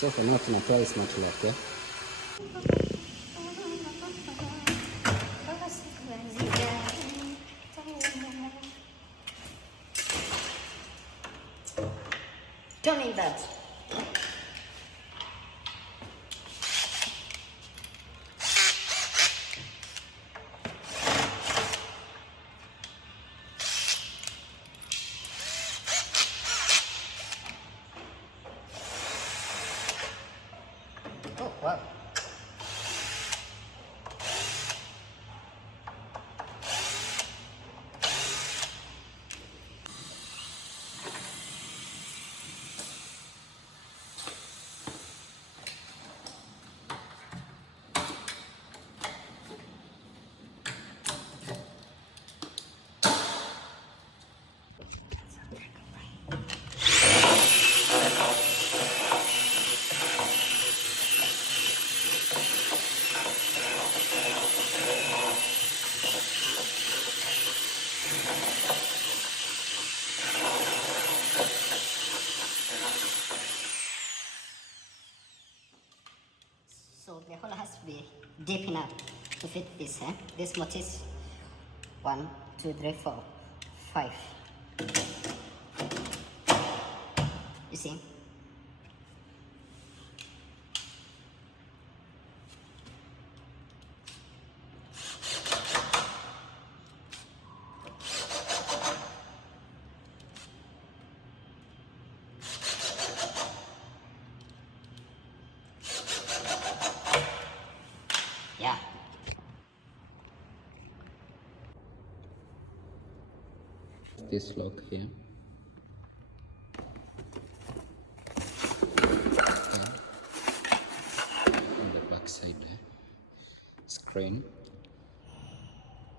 So for now tunatoa hii smart lock, yeah? Tell me that. Oh, wow. So the hole has to be deep enough to fit this, eh? This mortise. 1, 2, 3, 4, 5. You see? Yeah. This lock here. On the back side, screen.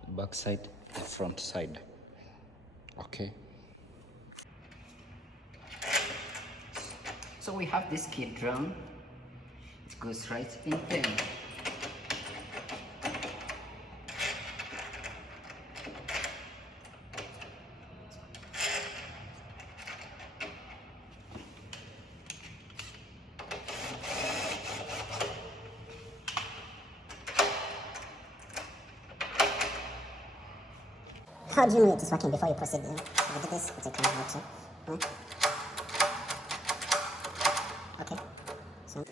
The back side, the front side. Okay. So we have this key drum. It goes right in there. How do you know it is working before you proceed? You do this, it will come out. Right? Okay. So.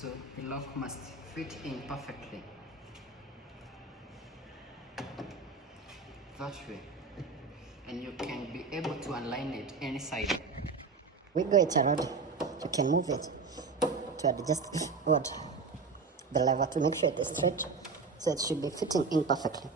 So the lock must fit in perfectly. That way. And you can be able to align it any side. Wiggle it around. You can move it to adjust what? The lever to make sure it is straight. So it should be fitting in perfectly.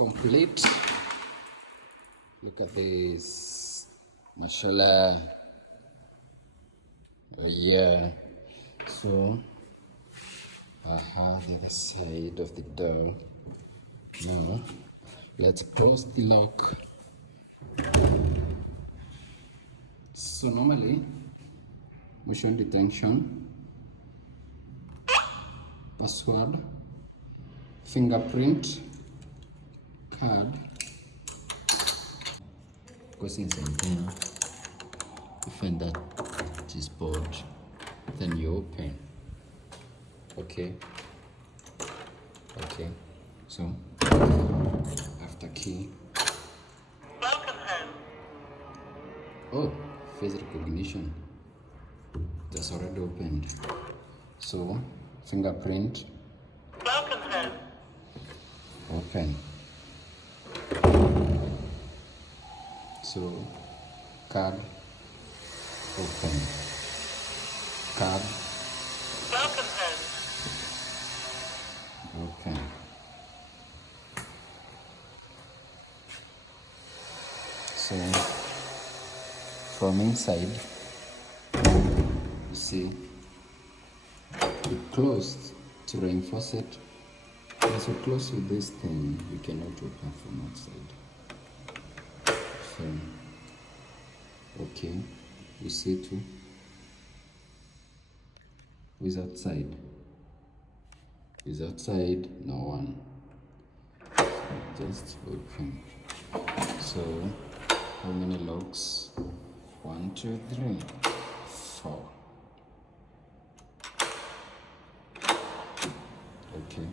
complete. Look at this. Mashallah. Yeah. So I have the other side of the door. Now let's close the lock. So normally motion detection, password, fingerprint, card. Goes inside there. You find that it is board. Then you open. Okay. Okay. So after key. Welcome home. Oh, face recognition. That's already opened. So fingerprint. Welcome home. Open. So card. Open. Card. Welcome home. Open. So from inside, you see, we closed to reinforce it. As we close with this thing, we cannot open from outside. So, okay, you see too. Who's outside? Who's outside? No one. Just open. So, how many locks? 1, 2, 3, 4. Okay.